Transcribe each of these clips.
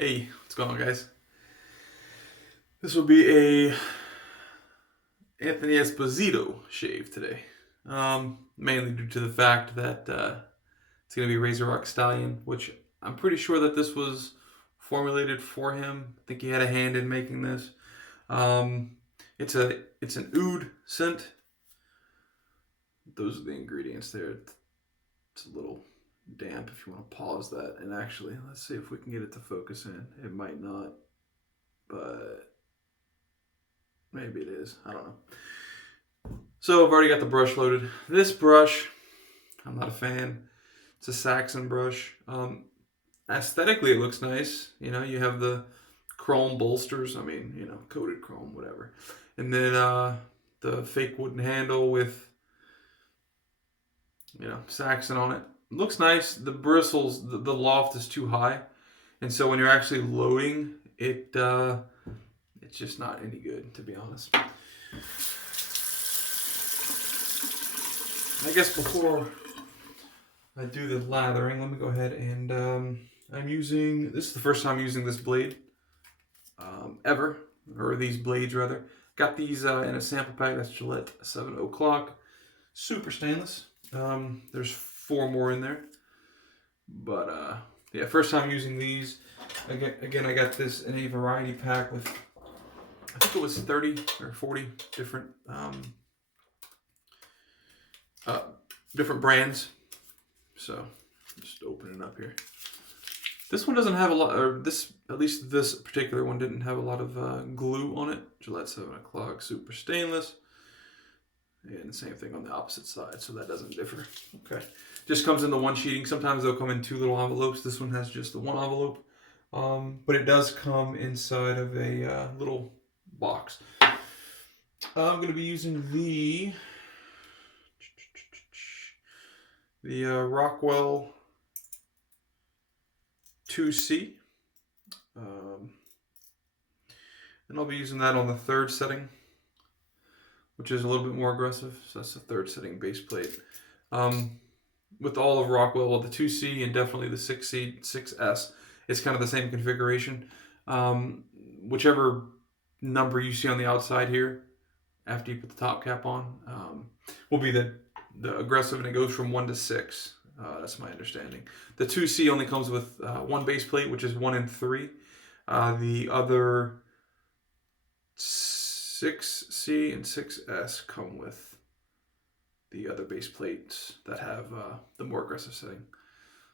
Hey, what's going on, guys? This will be a Anthony Esposito shave today. Mainly due to the fact that it's going to be Razor Rock Stallion, which I'm pretty sure that this was formulated for him. I think he had a hand in making this. Um, it's an oud scent. Those are the ingredients there. It's a little damp if you want to pause that. And actually, let's see if we can get it to focus in. It might not, but maybe it is. I don't know. So I've already got the brush loaded. This brush, I'm not a fan. It's a Saxon brush. Aesthetically, it looks nice. You know, you have the chrome bolsters. I mean, you know, coated chrome, whatever. And then the fake wooden handle with, you know, Saxon on it. Looks nice. The bristles, the loft is too high. And so when you're actually loading, it's just not any good, to be honest. I guess before I do the lathering, let me go ahead and I'm using, this is the first time using this blade ever, or these blades rather. Got these in a sample pack. That's Gillette 7 O'Clock. Super stainless. There's 4 more in there. But yeah, first time using these. Again, I got this in a variety pack with, I think it was 30 or 40 different different brands. So just open it up here. This one doesn't have a lot, or this, at least this particular one didn't have a lot of glue on it. Gillette 7 O'Clock, super stainless. And the same thing on the opposite side, so that doesn't differ. Okay. Just comes in the one sheeting. Sometimes they'll come in 2 little envelopes. This one has just the 1 envelope. But it does come inside of a little box. I'm going to be using the Rockwell 2C. And I'll be using that on the 3rd setting, which is a little bit more aggressive. So that's the 3rd setting base plate. With all of Rockwell, well, the 2C and definitely the 6C, 6S, it's kind of the same configuration. Whichever number you see on the outside here, after you put the top cap on, will be the aggressive, and it goes from 1 to 6. That's my understanding. The 2C only comes with 1 base plate, which is 1 and 3. The other 6C and 6S come with the other base plates that have the more aggressive setting.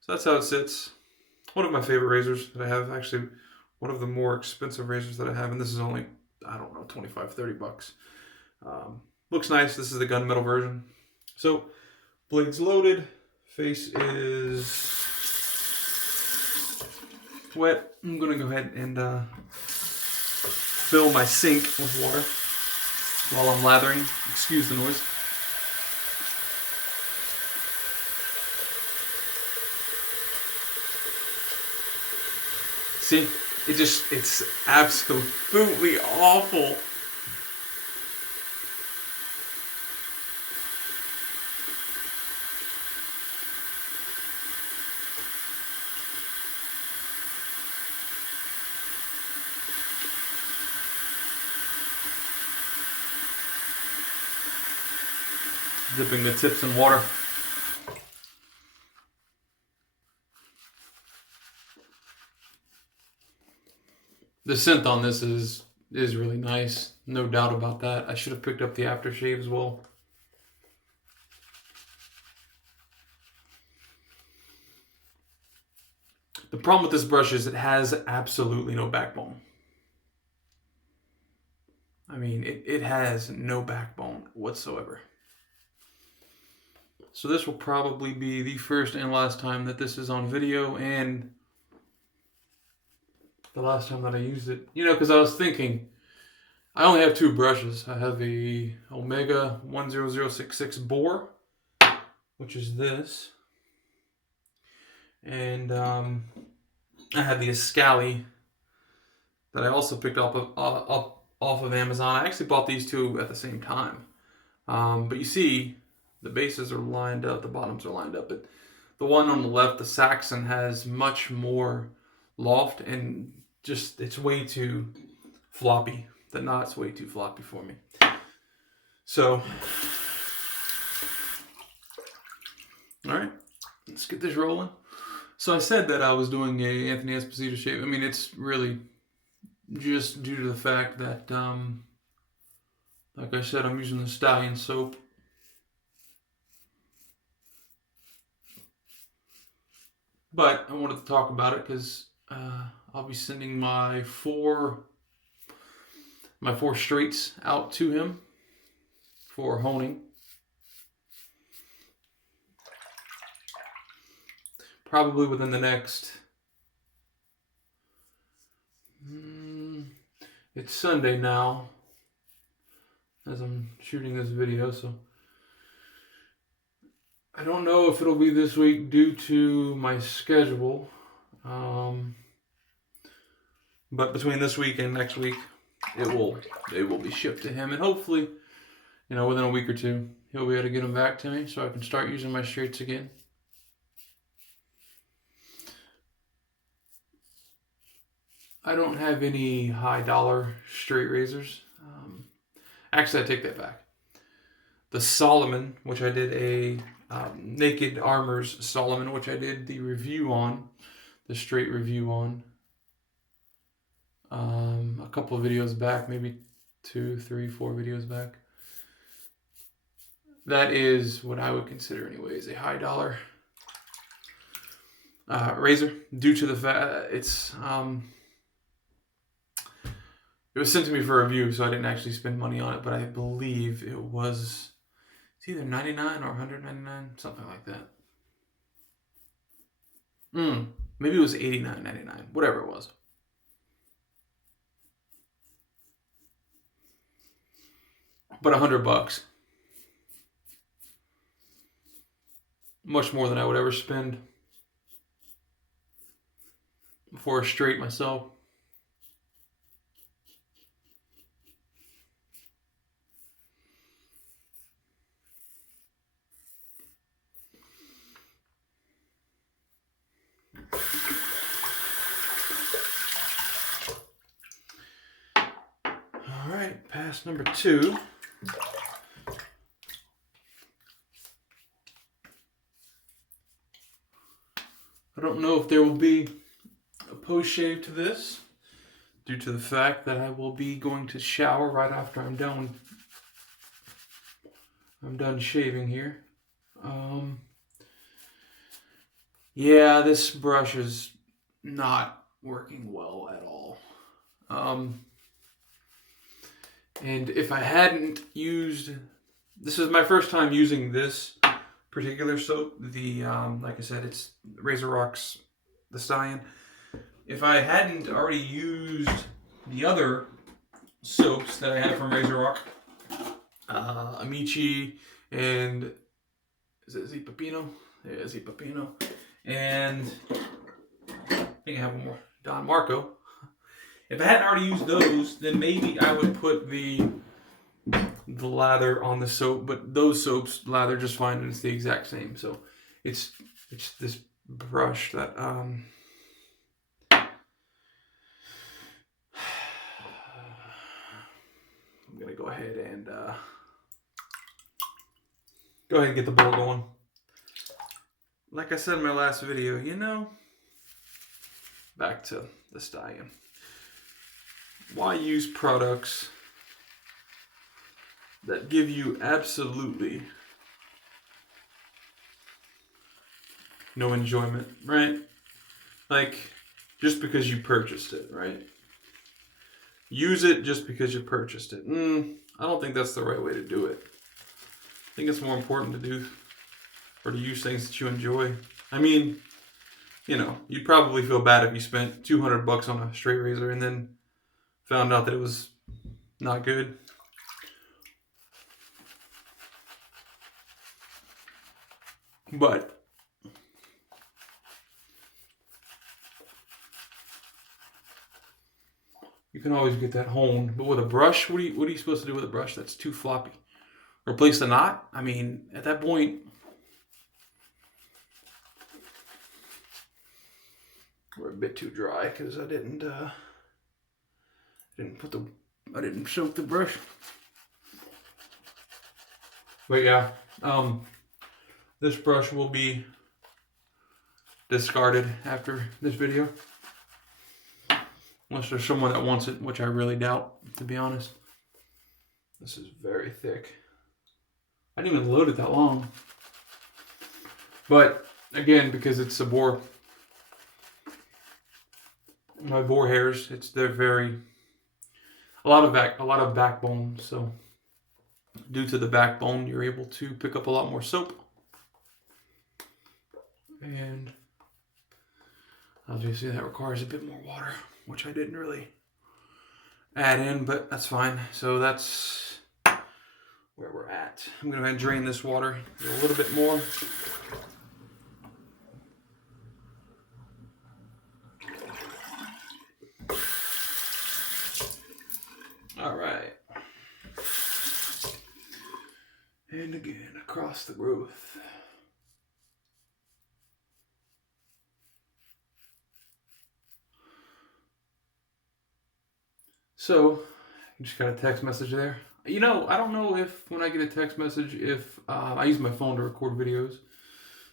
So that's how it sits. One of my favorite razors that I have, actually one of the more expensive razors that I have, and this is only, I don't know, 25, 30 bucks. Looks nice. This is the gunmetal version. So blade's loaded, face is wet. I'm gonna go ahead and fill my sink with water while I'm lathering. Excuse the noise. See, it's absolutely awful. Dipping the tips in water. The scent on this is really nice. No doubt about that. I should have picked up the aftershave as well. The problem with this brush is it has absolutely no backbone. I mean, it has no backbone whatsoever. So this will probably be the first and last time that this is on video, and the last time that I used it. You know, because I was thinking, I only have 2 brushes. I have a Omega 10066 bore, which is this. And I had the Ascali that I also picked up off of Amazon. I actually bought these 2 at the same time. But you see, the bases are lined up, the bottoms are lined up. But the one on the left, the Saxon, has much more loft, and just it's way too floppy. The knot's way too floppy for me. So, all right, let's get this rolling. So I said that I was doing a Anthony Esposito shave. I mean, it's really just due to the fact that, like I said, I'm using the Stallion soap. But I wanted to talk about it because I'll be sending my four straights out to him for honing. Probably within the next... it's Sunday now as I'm shooting this video, so I don't know if it'll be this week due to my schedule. But between this week and next week, it will be shipped to him, and hopefully, within a week or two, he'll be able to get them back to me so I can start using my straights again. I don't have any high dollar straight razors. Actually, I take that back. The Salomon, which I did a Naked Armors Salomon, which I did the review on, the straight review on, a couple of videos back, maybe 2, 3, 4 videos back. That is what I would consider anyways a high dollar razor, due to the fact it was sent to me for review, so I didn't actually spend money on it, but I believe it was, it's either $99 or $199, something like that. Maybe it was $89.99, whatever it was. But $100. Much more than I would ever spend for a straight myself. All right, pass number 2. I don't know if there will be a post shave to this, due to the fact that I will be going to shower right after I'm done shaving here. Yeah, this brush is not working well at all. And if I hadn't used, this is my first time using this particular soap, the like I said, it's RazoRock's the Stallion. If I hadn't already used the other soaps that I have from RazoRock, Amici, and is it Z Pepino? Yeah, Z Pepino. And I think I have one more, Don Marco. If I hadn't already used those, then maybe I would put the lather on the soap, but those soaps lather just fine, and it's the exact same. So it's this brush that I'm gonna go ahead and get the ball going. Like I said in my last video, back to the Stallion. Why use products that give you absolutely no enjoyment, right? Like, just because you purchased it, right? Use it just because you purchased it. I don't think that's the right way to do it. I think it's more important to do, or to use things that you enjoy. I mean, you'd probably feel bad if you spent $200 on a straight razor and then found out that it was not good. But you can always get that honed. But with a brush, what are you supposed to do with a brush that's too floppy? Replace the knot? I mean, at that point, a bit too dry because I didn't soak the brush. But yeah, this brush will be discarded after this video. Unless there's someone that wants it, which I really doubt, to be honest. This is very thick. I didn't even load it that long. But again, because it's a boar, my boar hairs, they're very a lot of backbone. So due to the backbone, you're able to pick up a lot more soap. And obviously that requires a bit more water, which I didn't really add in, but that's fine. So that's where we're at. I'm going to drain this water a little bit more. All right. And again, across the growth. So, I just got a text message there. You know, I don't know if when I get a text message, if I use my phone to record videos.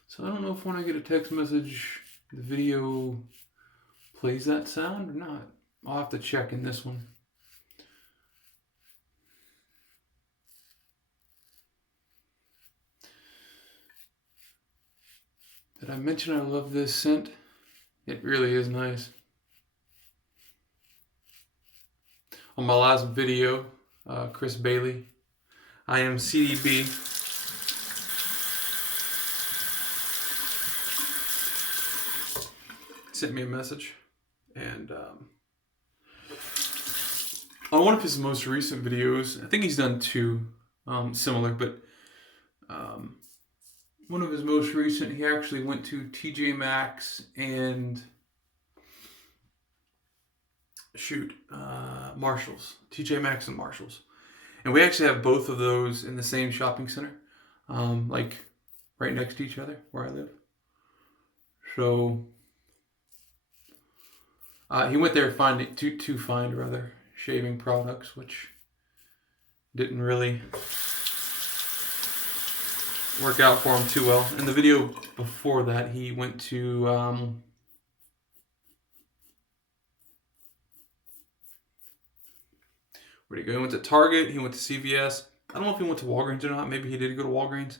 So I don't know if when I get a text message, the video plays that sound or not. I'll have to check in this one. Did I mention I love this scent? It really is nice. On my last video, Chris Bailey, I am CDB. Sent me a message, and on one of his most recent videos, I think he's done two similar, but one of his most recent, he actually went to TJ Maxx and Marshalls. TJ Maxx and Marshalls. And we actually have both of those in the same shopping center, like right next to each other where I live. So he went there to find shaving products, which didn't really work out for him too well. In the video before that, he went to where'd he go? He went to Target, he went to CVS. I don't know if he went to Walgreens or not. Maybe he did go to Walgreens.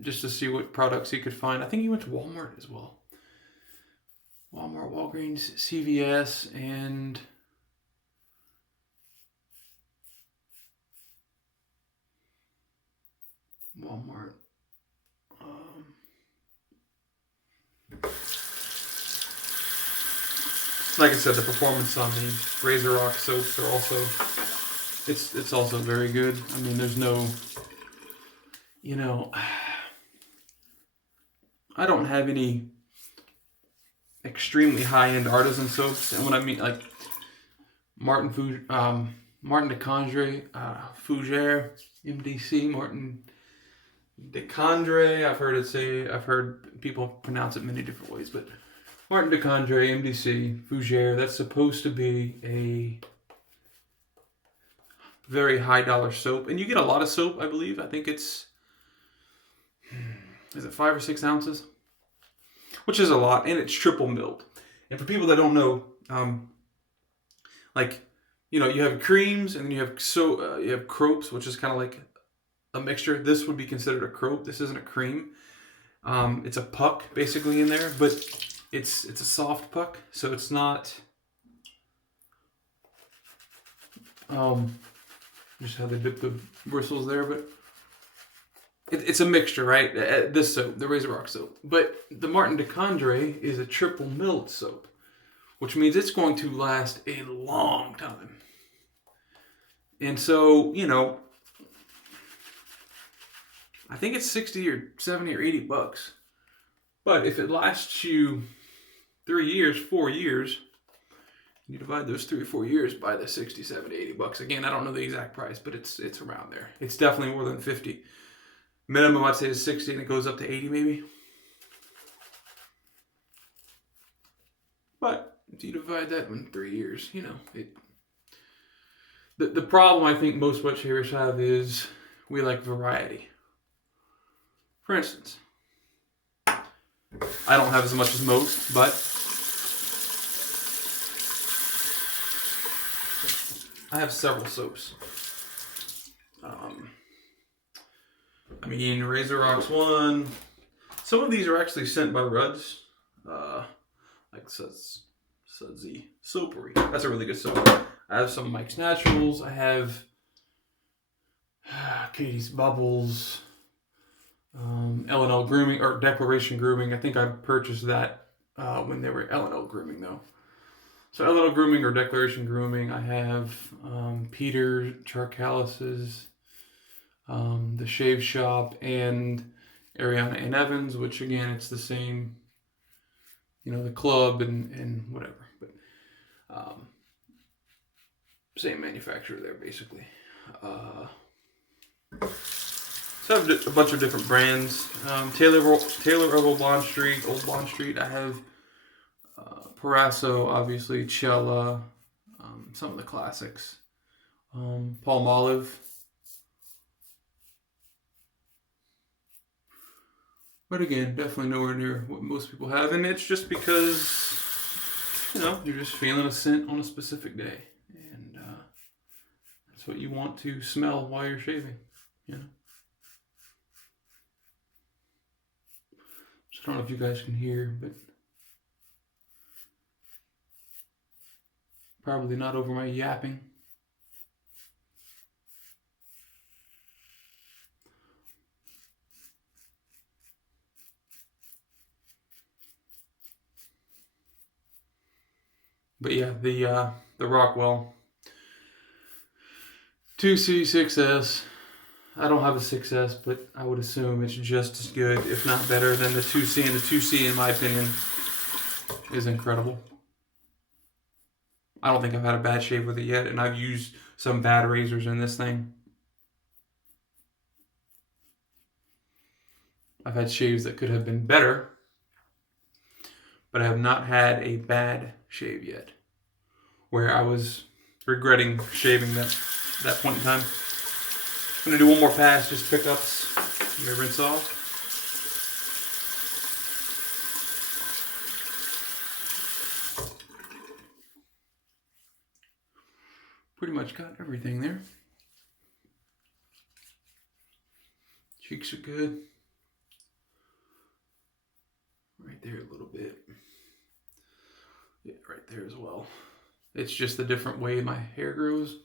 Just to see what products he could find. I think he went to Walmart as well. Walmart, Walgreens, CVS, and Walmart. Like I said, the performance on the RazoRock soaps are also, it's also very good. I mean, there's no, you know, I don't have any extremely high-end artisan soaps, and when I mean like Martin de Condré, Fougere, MDC, Martin de Condré. I've heard people pronounce it many different ways, but Martin de Condré, MDC, Fougere. That's supposed to be a very high dollar soap, and you get a lot of soap. I believe. I think it's. Is it 5 or 6 ounces? Which is a lot, and it's triple milled. And for people that don't know, like, you know, you have creams, and then you have cropes, which is kind of like a mixture. This would be considered a crope. This isn't a cream. It's a puck basically in there, but it's a soft puck, so it's not. Just how they dip the bristles there, but. It's a mixture, right? This soap, the RazoRock soap. But the Martin de Condré is a triple milled soap, which means it's going to last a long time. And so, you know, I think it's 60 or 70 or 80 bucks. But if it lasts you 3 years, 4 years, you divide those 3 or 4 years by the 60, 70, 80 bucks. Again, I don't know the exact price, but it's around there. It's definitely more than 50. Minimum I'd say is 60 and it goes up to 80 maybe. But if you divide that in 3 years, you know, the problem I think most wet shavers have is we like variety. For instance, I don't have as much as most, but I have several soaps. I mean, Razor Rocks One. Some of these are actually sent by Rudd's. Like Sudsy Soapery. That's a really good soap. I have some Mike's Naturals. I have Katie's Bubbles. L&L Grooming or Declaration Grooming. I think I purchased that when they were L&L Grooming though. So L&L Grooming or Declaration Grooming. I have Peter Charcalis's, The Shave Shop, and Ariana and Evans, which again it's the same, you know, the club and whatever, but same manufacturer there basically. So I have a bunch of different brands. Taylor of Old Bond Street. I have Parasso, obviously, Cella, some of the classics. Palmolive. But again, definitely nowhere near what most people have. And it's just because, you know, you're just feeling a scent on a specific day. And that's what you want to smell while you're shaving, you know. So I don't know if you guys can hear, but probably not over my yapping. But yeah, the Rockwell 2C6S. I don't have a 6S, but I would assume it's just as good, if not better, than the 2C. And the 2C, in my opinion, is incredible. I don't think I've had a bad shave with it yet, and I've used some bad razors in this thing. I've had shaves that could have been better, but I have not had a bad shave yet, where I was regretting shaving that point in time. I'm going to do one more pass, just pickups. Let me rinse off. Pretty much got everything there. Cheeks are good. Right there a little bit. Yeah, right there as well. It's just the different way my hair grows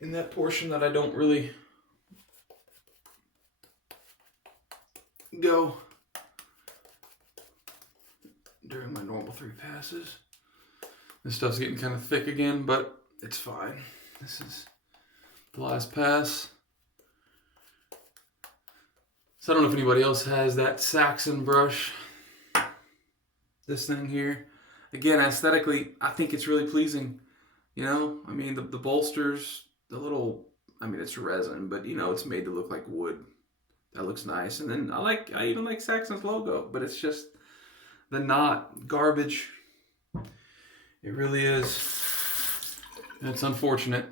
in that portion that I don't really go during my normal 3 passes. This stuff's getting kind of thick again, but it's fine. This is the last pass. So I don't know if anybody else has that Saxon brush. This thing here. Again, aesthetically, I think it's really pleasing. You know, I mean, the bolsters, the little, I mean, it's resin, but you know, it's made to look like wood. That looks nice. And then I even like Saxon's logo, but it's just the knot garbage. It really is. And it's unfortunate.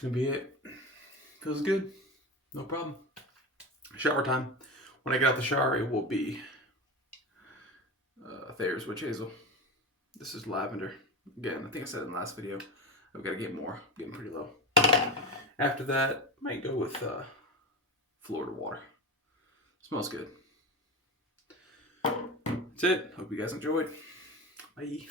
gonna be it. Feels good. No problem. Shower time. When I get out the shower, it will be Thayer's Witch Hazel. This is lavender. Again, I think I said in the last video. I've got to get more. I'm getting pretty low. After that, I might go with Florida Water. Smells good. That's it. Hope you guys enjoyed. Bye.